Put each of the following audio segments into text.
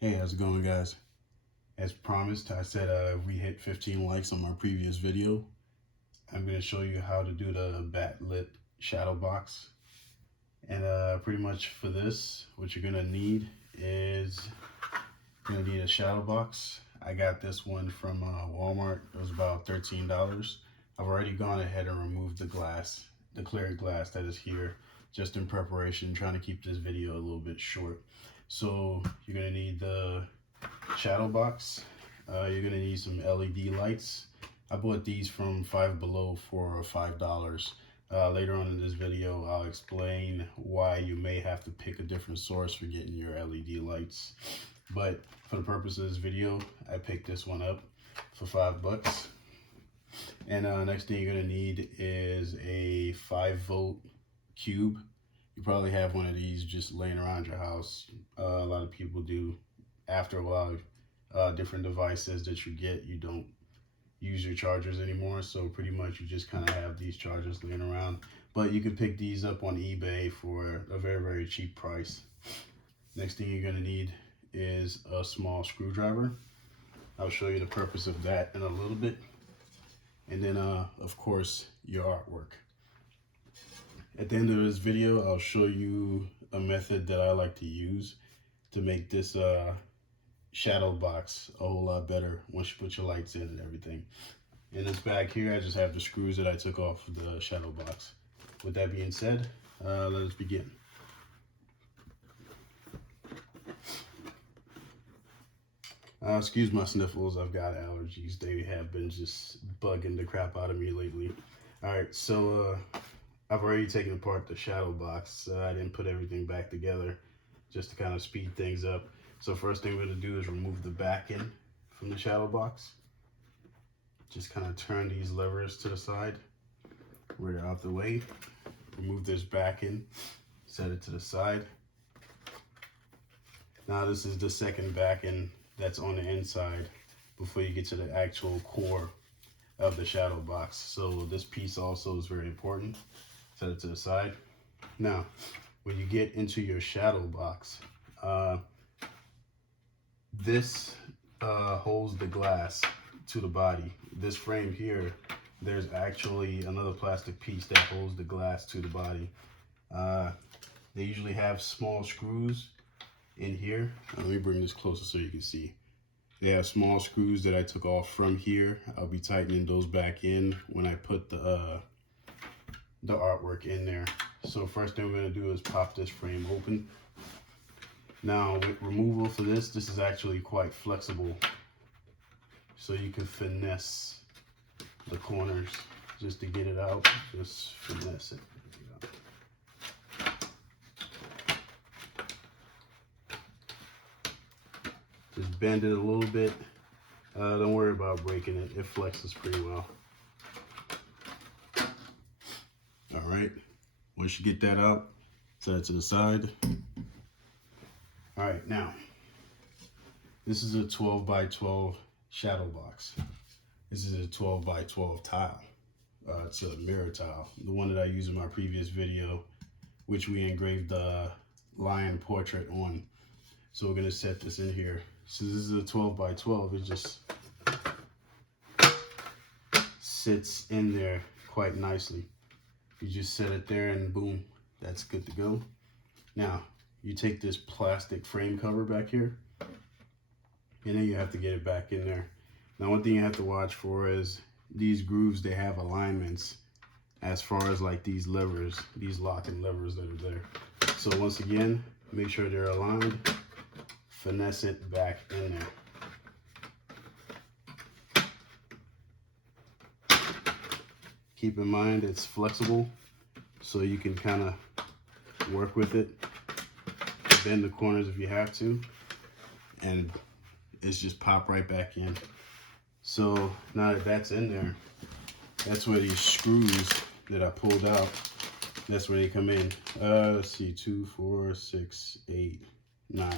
Hey, how's it going, guys? As promised, I said we hit 15 likes on my previous video. I'm going to show you how to do the backlit shadow box. And pretty much for this, what you're going to need is you're going to need a shadow box. I got this one from Walmart. It was about $13. I've already gone ahead and removed the glass, the clear glass that is here, just in preparation, trying to keep this video a little bit short. So you're going to need the shadow box. You're gonna need some LED lights. I bought these from Five Below for $5. Later on in this video, I'll explain why you may have to pick a different source for getting your LED lights. But for the purpose of this video, I picked this one up for $5. And next thing you're gonna need is a 5-volt cube. You probably have one of these just laying around your house. A lot of people do. After a while, different devices that you get, you don't use your chargers anymore, so pretty much you just kind of have these chargers laying around. But you can pick these up on eBay for a very cheap price. Next thing you're going to need is a small screwdriver. I'll show you the purpose of that in a little bit. And then of course your artwork. At the end of this video, I'll show you a method that I like to use to make this shadow box a whole lot better once you put your lights in and everything. In this bag here, I just have the screws that I took off of the shadow box. With that being said, let us begin. Excuse my sniffles, I've got allergies. They have been just bugging the crap out of me lately. Alright, so I've already taken apart the shadow box. I didn't put everything back together just to kind of speed things up. So first thing we're going to do is remove the back end from the shadow box. Just kind of turn these levers to the side where they're out the way. Remove this back end, set it to the side. Now this is the second back end that's on the inside before you get to the actual core of the shadow box. So this piece also is very important. Set it to the side. Now, when you get into your shadow box, this holds the glass to the body. This frame here, there's actually another plastic piece that holds the glass to the body. They usually have small screws in here. Let me bring this closer so you can see. They have small screws that I took off from here. I'll be tightening those back in when I put the artwork in there. So first thing we're gonna do is pop this frame open. Now with removal for this is actually quite flexible. So you can finesse the corners just to get it out. Just finesse it. Just bend it a little bit. Don't worry about breaking it. It flexes pretty well. All right. Once you get that out, set it to the side. All right, now, this is a 12 by 12 shadow box. This is a 12 by 12 tile. It's a mirror tile, the one that I used in my previous video, which we engraved the lion portrait on. So we're gonna set this in here. So this is a 12 by 12. It just sits in there quite nicely. You just set it there and boom, that's good to go. Now, you take this plastic frame cover back here, and then you have to get it back in there. Now, one thing you have to watch for is these grooves, they have alignments as far as like these levers, these locking levers that are there. So once again, make sure they're aligned, finesse it back in there. Keep in mind it's flexible, so you can kind of work with it, bend the corners if you have to, and it's just pop right back in. So now that that's in there, that's where these screws that I pulled out, that's where they come in. Let's see, 2, 4, 6, 8, 9.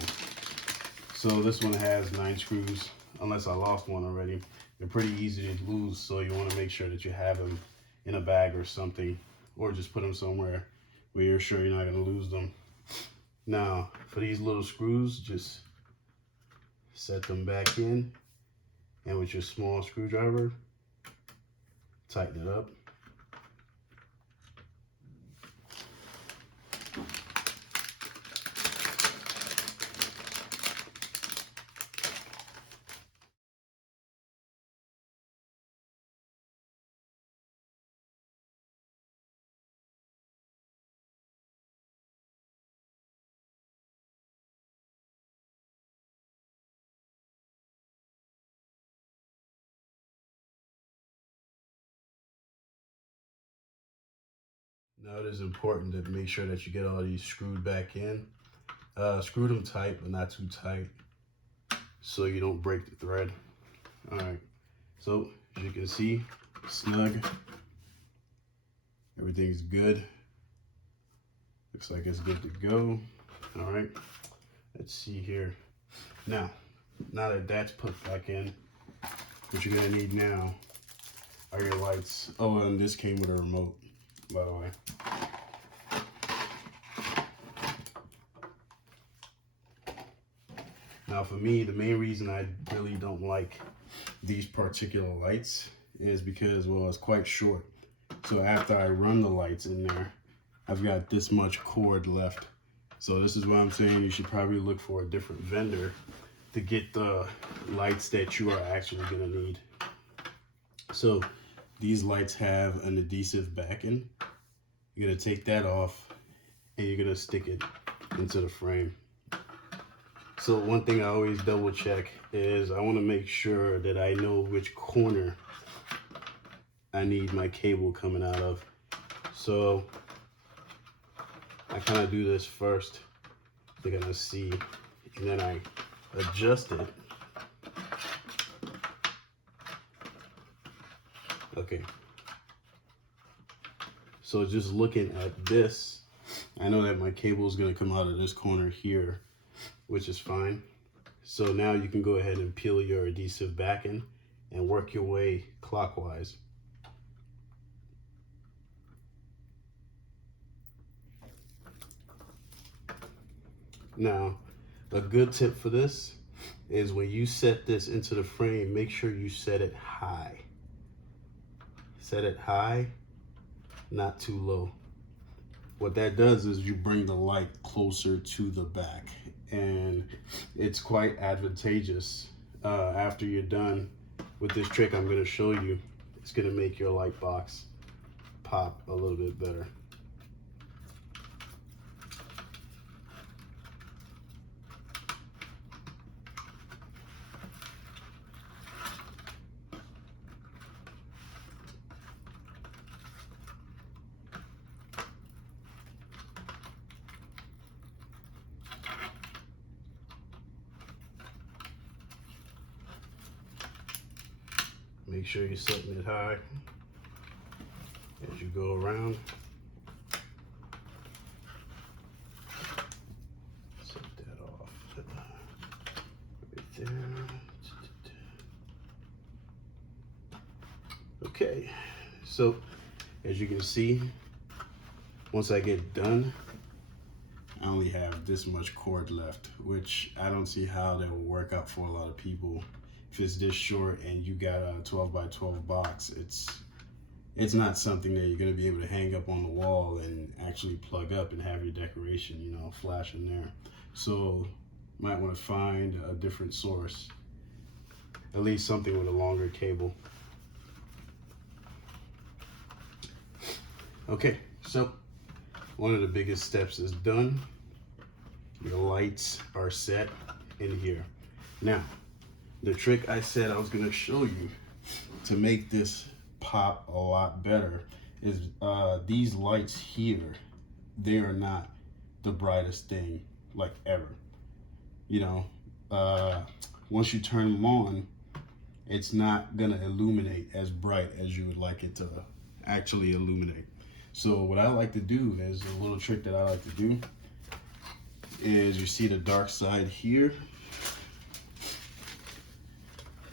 So this one has 9 screws, unless I lost one already. They're pretty easy to lose, so you want to make sure that you have them in a bag or something, or just put them somewhere where you're sure you're not going to lose them. Now, for these little screws, just set them back in, and with your small screwdriver, tighten it up. Now it is important to make sure that you get all these screwed back in. Screw them tight, but not too tight, so you don't break the thread. All right, so as you can see, snug. Everything's good. Looks like it's good to go. All right, let's see here. Now that that's put back in, what you're gonna need now are your lights. Oh, and this came with a remote, by the way. Now for me, the main reason I really don't like these particular lights is because, well, it's quite short. So after I run the lights in there, I've got this much cord left. So this is why I'm saying you should probably look for a different vendor to get the lights that you are actually gonna need. So these lights have an adhesive backing. You're gonna take that off and you're gonna stick it into the frame. So one thing I always double check is I want to make sure that I know which corner I need my cable coming out of. So I kind of do this first to kind of see, and then I adjust it. Okay. So just looking at this, I know that my cable is going to come out of this corner here, which is fine. So now you can go ahead and peel your adhesive backing and work your way clockwise. Now, a good tip for this is when you set this into the frame, make sure you set it high. Set it high, not too low. What that does is you bring the light closer to the back, and it's quite advantageous. After you're done with this trick I'm going to show you, it's going to make your light box pop a little bit better. Make sure you're setting it high as you go around. Set that off right there. Okay, so as you can see, once I get done, I only have this much cord left, which I don't see how that will work out for a lot of people. If it's this short and you got a 12 by 12 box, it's not something that you're going to be able to hang up on the wall and actually plug up and have your decoration, you know, flash in there. So might want to find a different source, at least something with a longer cable. Okay, so one of the biggest steps is done. Your lights are set in here. Now, the trick I said I was going to show you to make this pop a lot better is these lights here, they are not the brightest thing like ever. You know, once you turn them on, it's not going to illuminate as bright as you would like it to actually illuminate. So what I like to do is a little trick that I like to do is, you see the dark side here,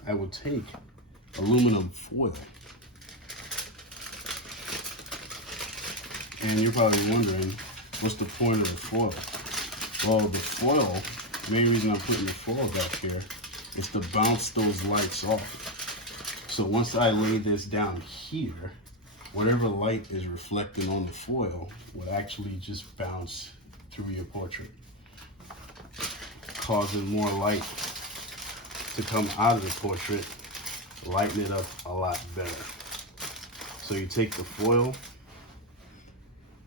I will take aluminum foil. And you're probably wondering, what's the point of the foil? Well, the foil, the main reason I'm putting the foil back here is to bounce those lights off. So once I lay this down here, whatever light is reflecting on the foil would actually just bounce through your portrait, causing more light to come out of the portrait, lighten it up a lot better. So you take the foil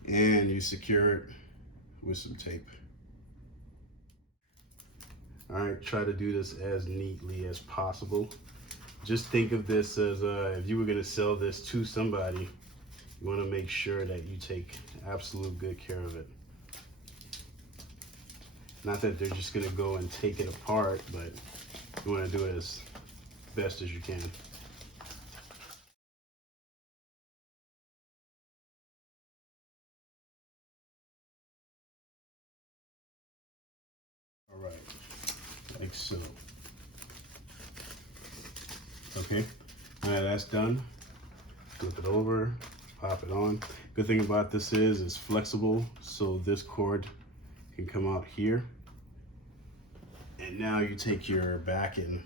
and you secure it with some tape. All right, try to do this as neatly as possible. Just think of this as if you were gonna sell this to somebody, you wanna make sure that you take absolute good care of it. Not that they're just gonna go and take it apart, but you wanna do it as best as you can. All right, like so. Okay, all right, that's done. Flip it over, pop it on. Good thing about this is it's flexible, so this cord can come out here. And now you take your backing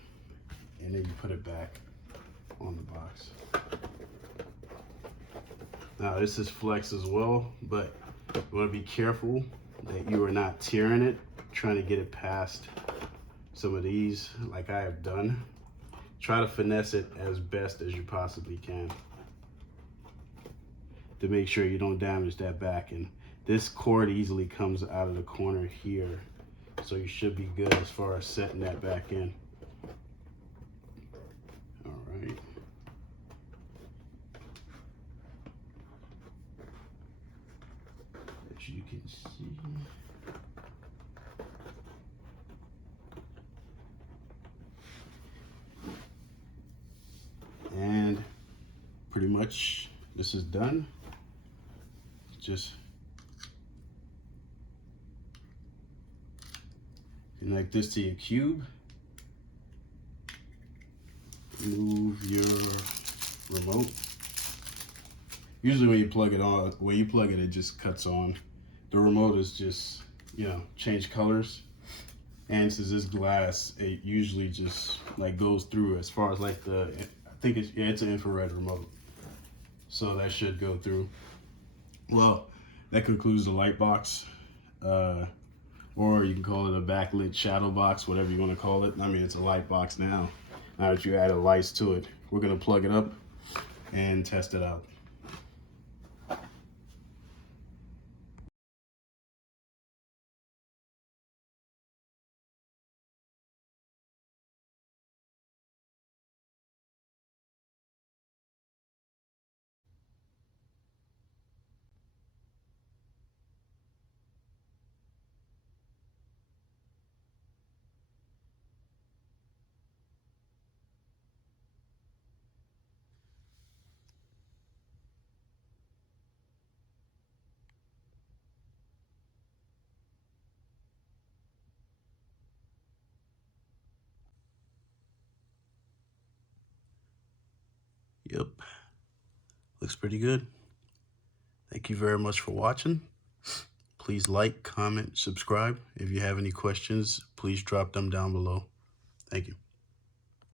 and then you put it back on the box. Now this is flex as well, but you want to be careful that you are not tearing it, trying to get it past some of these like I have done. Try to finesse it as best as you possibly can to make sure you don't damage that backing. This cord easily comes out of the corner here, so you should be good as far as setting that back in. All right. As you can see. And pretty much this is done. Just connect this to your cube. Move your remote. Usually when you plug it on, it just cuts on. The remote is just, you know, change colors. And since this glass, it usually just like goes through as far as like I think it's, yeah, it's an infrared remote. So that should go through. Well, that concludes the light box. Or you can call it a backlit shadow box, whatever you want to call it. I mean, it's a light box now. Now that you added lights to it, we're gonna plug it up and test it out. Yep, looks pretty good. Thank you very much for watching. Please like, comment, subscribe. If you have any questions, please drop them down below. Thank you.